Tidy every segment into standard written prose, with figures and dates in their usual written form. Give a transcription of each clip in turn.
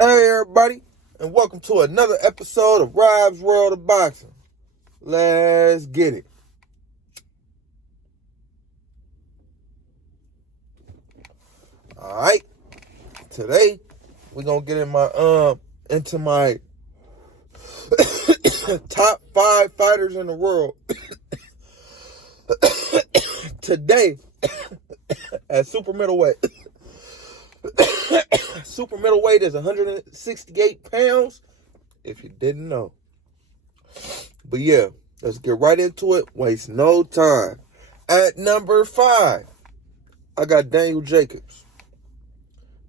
Hey everybody, and welcome to another episode of Rob's World of Boxing. Let's get it. Alright, today we're gonna get into my top 5 fighters in the world. Today at super middleweight. Super middleweight is 168 pounds, if you didn't know. But yeah, let's get right into it. Waste no time. At number 5, I got Daniel Jacobs.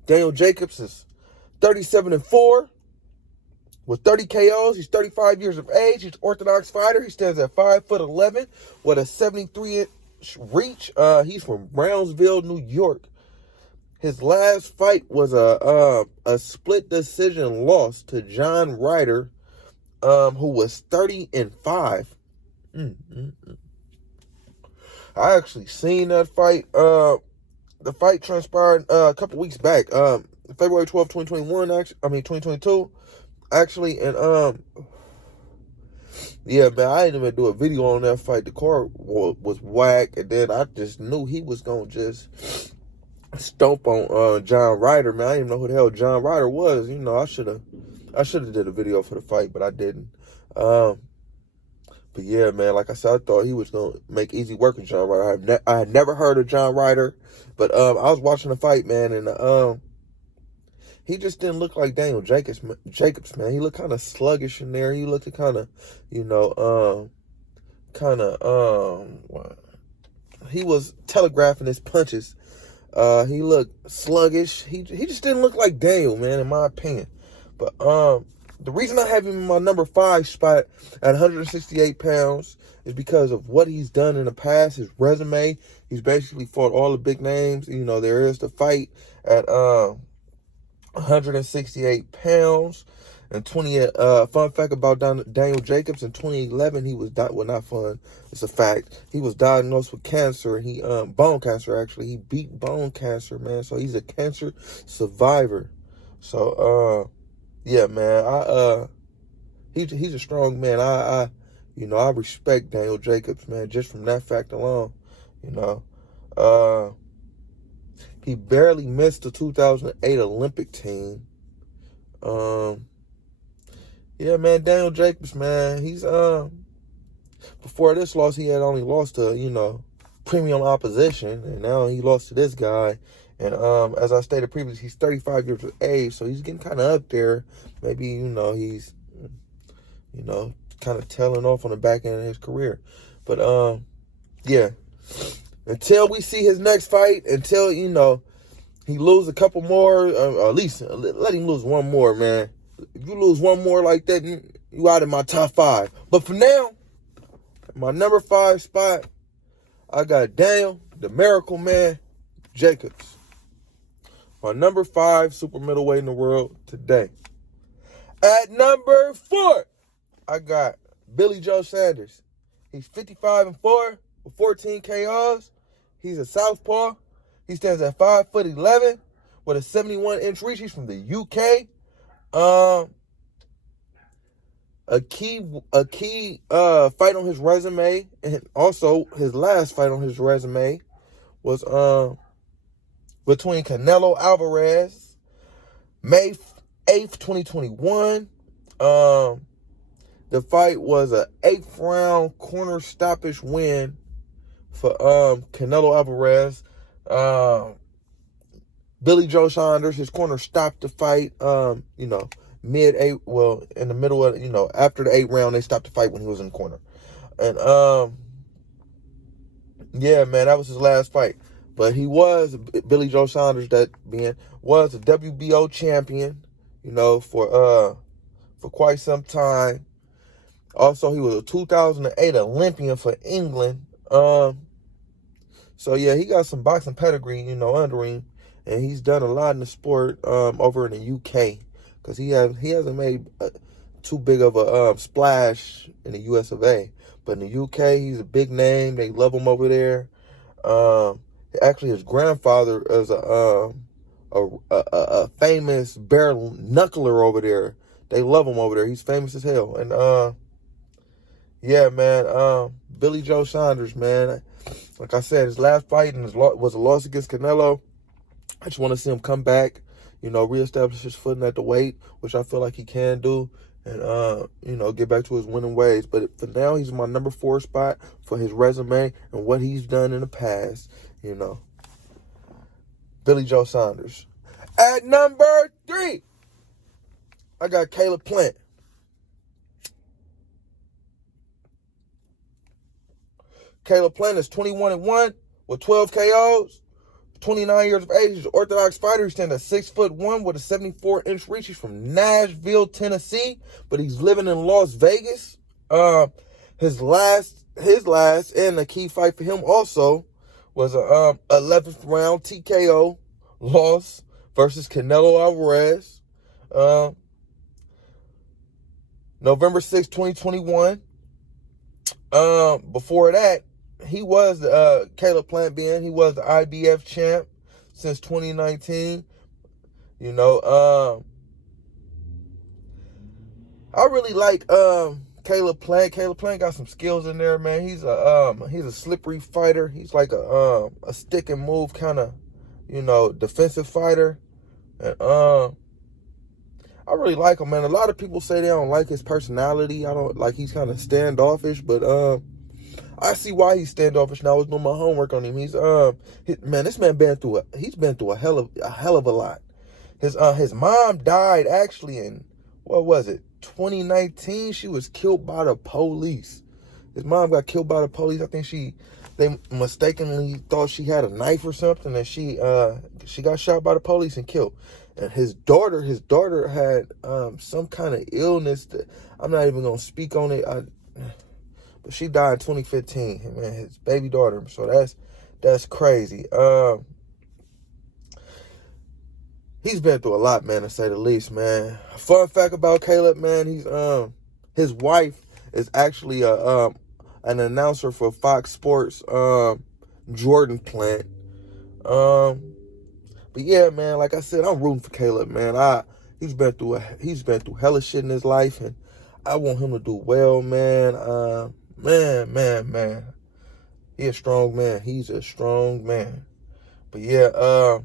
Daniel Jacobs is 37-4 with 30 KOs. He's 35 years of age. He's an orthodox fighter. He stands at 5'11" with a 73-inch reach. He's from Brownsville, New York. His last fight was a split decision loss to John Ryder, who was 30-5. I actually seen that fight. The fight transpired a couple weeks back. February 12th, 2021. 2022. Actually, and yeah, man, I didn't even do a video on that fight. The card was whack, and then I just knew he was gonna just stomp on John Ryder, man. I didn't even know who the hell John Ryder was. You know, I should have did a video for the fight, but I didn't. But yeah, man, like I said, I thought he was gonna make easy work with John Ryder. I had never heard of John Ryder, but I was watching the fight, man, and he just didn't look like Daniel Jacobs, man. He looked kind of sluggish in there. He looked kind of, he was telegraphing his punches. He looked sluggish. He just didn't look like Daniel, man, in my opinion. But the reason I have him in my number 5 spot at 168 pounds is because of what he's done in the past, his resume. He's basically fought all the big names. You know, there is the fight at 168 pounds. And fun fact about Daniel Jacobs, in 2011, he was not fun. It's a fact. He was diagnosed with cancer. He bone cancer, actually. He beat bone cancer, man. So he's a cancer survivor. So yeah, man. He's a strong man. I respect Daniel Jacobs, man, just from that fact alone. You know, he barely missed the 2008 Olympic team. Yeah, man, Daniel Jacobs, man, he's before this loss, he had only lost to, premium opposition, and now he lost to this guy. And as I stated previously, he's 35 years of age, so he's getting kind of up there. Maybe, he's, kind of tailing off on the back end of his career. But, yeah, until we see his next fight, until, he lose a couple more, at least let him lose one more, man. If you lose one more like that, you out of my top 5. But for now, my number 5 spot, I got Daniel, the Miracle Man, Jacobs. My number 5 super middleweight in the world today. At number 4, I got Joe Saunders. He's 55-4 with 14 KOs. He's a southpaw. He stands at 5'11" with a 71-inch reach. He's from the UK. A key fight on his resume, and also his last fight on his resume, was between Canelo Alvarez, May 8th, 2021. The fight was an 8th round corner stoppage win for Canelo Alvarez. Joe Saunders, his corner stopped the fight, in the middle of, after the 8th round, they stopped the fight when he was in the corner. And, yeah, man, that was his last fight. But he was, Joe Saunders, was a WBO champion, for quite some time. Also, he was a 2008 Olympian for England. So, yeah, he got some boxing pedigree, under him. And he's done a lot in the sport over in the UK, because he hasn't made too big of a splash in the US of A. But in the UK, he's a big name. They love him over there. Actually, his grandfather is a a famous bare knuckler over there. They love him over there. He's famous as hell. And yeah, man. Billy Joe Saunders, man. Like I said, his last fight was a loss against Canelo. I just want to see him come back, reestablish his footing at the weight, which I feel like he can do, and get back to his winning ways. But for now, he's my number 4 spot for his resume and what he's done in the past. Billy Joe Saunders. At number 3, I got Caleb Plant. Caleb Plant is 21-1 with 12 KOs. 29 years of age. He's an orthodox fighter. He stands at 6'1" with a 74-inch reach. He's from Nashville, Tennessee, but he's living in Las Vegas. His last and a key fight for him also was a 11th round TKO loss versus Canelo Alvarez. November 6, 2021. Before that, he was Caleb Plant he was the IBF champ since 2019. I really like Caleb Plant. Caleb Plant got some skills in there, man. He's a slippery fighter. He's like a stick and move kind of, defensive fighter. And I really like him, man. A lot of people say they don't like his personality. I don't like, he's kind of standoffish, but I see why he's standoffish now. I was doing my homework on him. This man been through a hell of a lot. His mom died actually in, what was it, 2019? She was killed by the police. His mom got killed by the police. I think they mistakenly thought she had a knife or something, and she got shot by the police and killed. And his daughter had some kind of illness that I'm not even gonna speak on it. But she died in 2015, man, his baby daughter. So that's crazy. He's been through a lot, man, to say the least, man. Fun fact about Caleb, man, his wife is actually an announcer for Fox Sports, Jordan Plant. But yeah, man, like I said, I'm rooting for Caleb, man. He's been through hella shit in his life, and I want him to do well, man. Man. He's a strong man. He's a strong man. But yeah,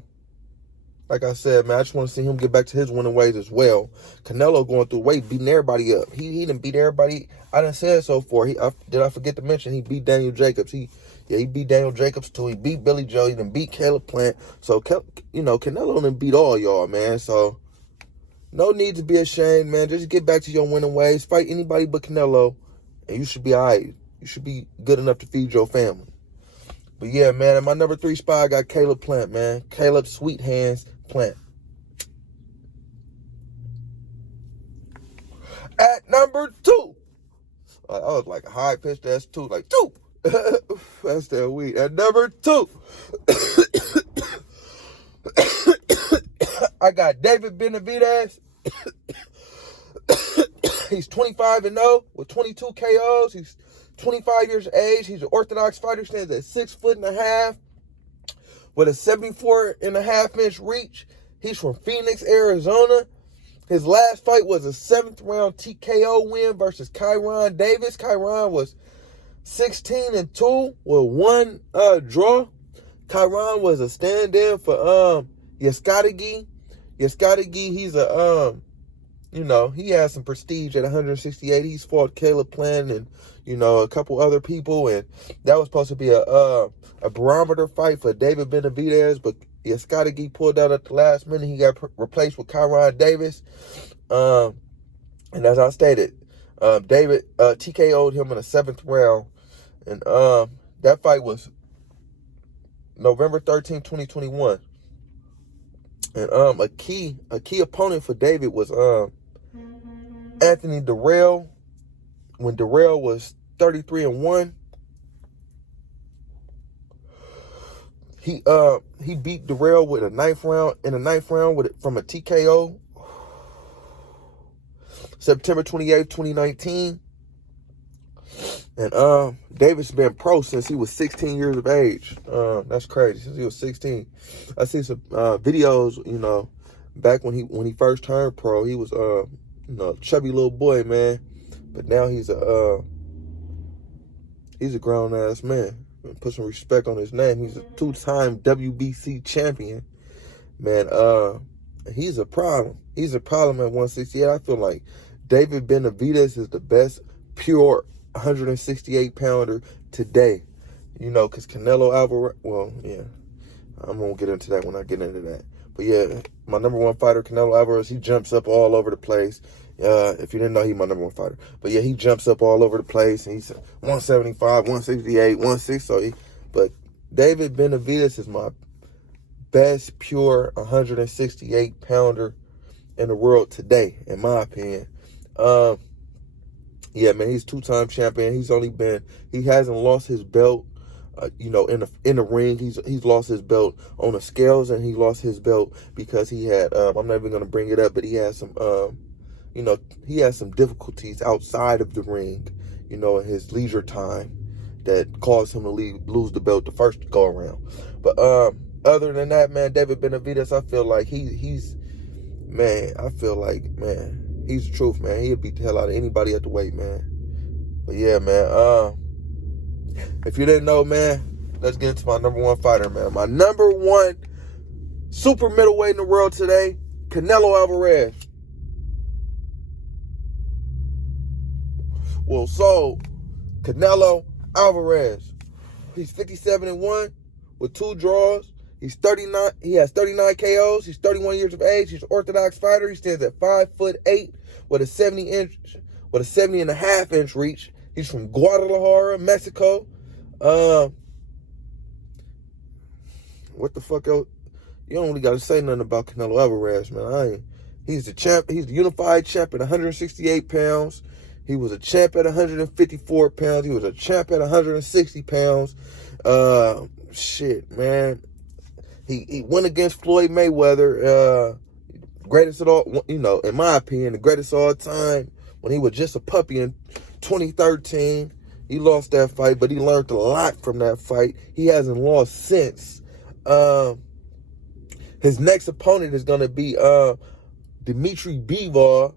like I said, man, I just want to see him get back to his winning ways as well. Canelo going through weight, beating everybody up. He didn't beat everybody. I didn't say it so far. Did I forget to mention he beat Daniel Jacobs? He beat Daniel Jacobs too. He beat Billy Joe. He done beat Caleb Plant. So Canelo done beat all y'all, man. So no need to be ashamed, man. Just get back to your winning ways. Fight anybody but Canelo, and you should be all right. You should be good enough to feed your family. But yeah, man, at my number 3 spot, I got Caleb Plant, man. Caleb Sweet Hands Plant. At number 2, I was like a high pitch. That's 2, like 2. That's that weed. At number 2, I got David Benavidez. He's 25-0 with 22 KOs. He's 25 years of age. He's an orthodox fighter. Stands at 6'1" with a 74.5-inch reach. He's from Phoenix, Arizona. His last fight was a 7th round TKO win versus Kyron Davis. Kyron was 16-2 with 1 draw. Kyron was a stand-in for Yaskadagi. Yaskadagi, he's a he has some prestige at 168. He's fought Caleb Plant and a couple other people, and that was supposed to be a barometer fight for David Benavidez, but Yaskadagi pulled out at the last minute. He got replaced with Kyron Davis, and as I stated, David TKO'd him in the 7th round, and that fight was November 13, 2021. And a key opponent for David was Anthony Durrell. When Durrell was 33-1, he beat Durrell with a 9th round from a TKO. September 28th, 2019. And David's been pro since he was 16 years of age. That's crazy. Since he was 16. I see some videos, you know, back when he first turned pro. He was you know, chubby little boy, man. But now he's a grown ass man. Put some respect on his name. He's a 2-time WBC champion. Man, he's a problem. He's a problem at 168. I feel like David Benavidez is the best pure 168-pounder today. You know, because Canelo Alvarez, well, yeah, I'm going to get into that when I get into that. But yeah, my number one fighter, Canelo Alvarez, he jumps up all over the place. If you didn't know, he's my number one fighter. But yeah, he jumps up all over the place. And he's 175, 168, 160. But David Benavidez is my best pure 168-pounder in the world today, in my opinion. Yeah, man, he's 2-time champion. He hasn't lost his belt, you know, in the ring. He's lost his belt on the scales, and he lost his belt because he had, I'm not even going to bring it up, but he had some, you know, he had some difficulties outside of the ring, you know, in his leisure time that caused him to lose the belt the first go around. But other than that, man, David Benavidez, I feel like he's the truth, man. He'll beat the hell out of anybody at the weight, man. But yeah, man, if you didn't know, man, let's get into my number one fighter, man. My number one super middleweight in the world today, Canelo Alvarez. Well, so, Canelo Alvarez, he's 57-1 with 2 draws. He's 39. He has 39 KOs. He's 31 years of age. He's an orthodox fighter. He stands at 5'8" with a 70.5-inch reach. He's from Guadalajara, Mexico. What the fuck else? You don't really got to say nothing about Canelo Alvarez, man. He's the champ. He's the unified champ at 168 pounds. He was a champ at 154 pounds. He was a champ at 160 pounds. Shit, man. He went against Floyd Mayweather, greatest of all, you know, in my opinion, the greatest of all time, when he was just a puppy in 2013. He lost that fight, but he learned a lot from that fight. He hasn't lost since. His next opponent is going to be Dimitri Bivol,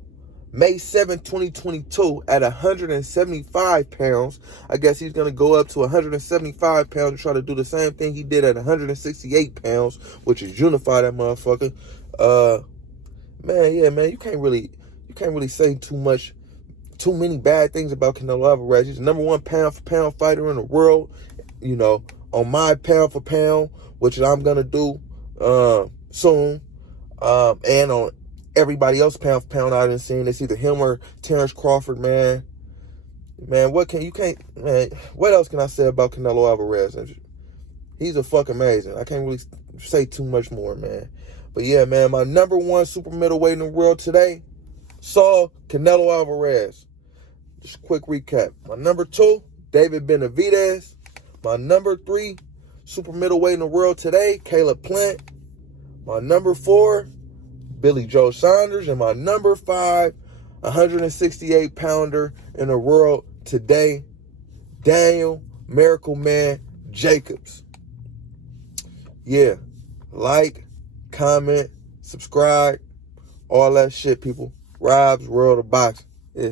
May 7, 2022, at 175 pounds. I guess he's going to go up to 175 pounds and try to do the same thing he did at 168 pounds, which is unify that motherfucker. Man, yeah, man, you can't really say too many bad things about Canelo Alvarez. He's the number one pound-for-pound fighter in the world, you know, on my pound-for-pound, which I'm going to do soon, and on everybody else pound for pound I didn't see. It's either him or Terrence Crawford, man. Man, what else can I say about Canelo Alvarez? He's a fuck amazing. I can't really say too much more, man. But yeah, man, my number one super middleweight in the world today, Canelo Alvarez. Just a quick recap. My number 2, David Benavidez. My number 3, super middleweight in the world today, Caleb Plant. My number 4, Billy Joe Saunders. And my number 5, 168-pounder in the world today, Daniel Miracle Man Jacobs. Yeah. Like, comment, subscribe, all that shit, people. Rob's World of Boxing. Yeah.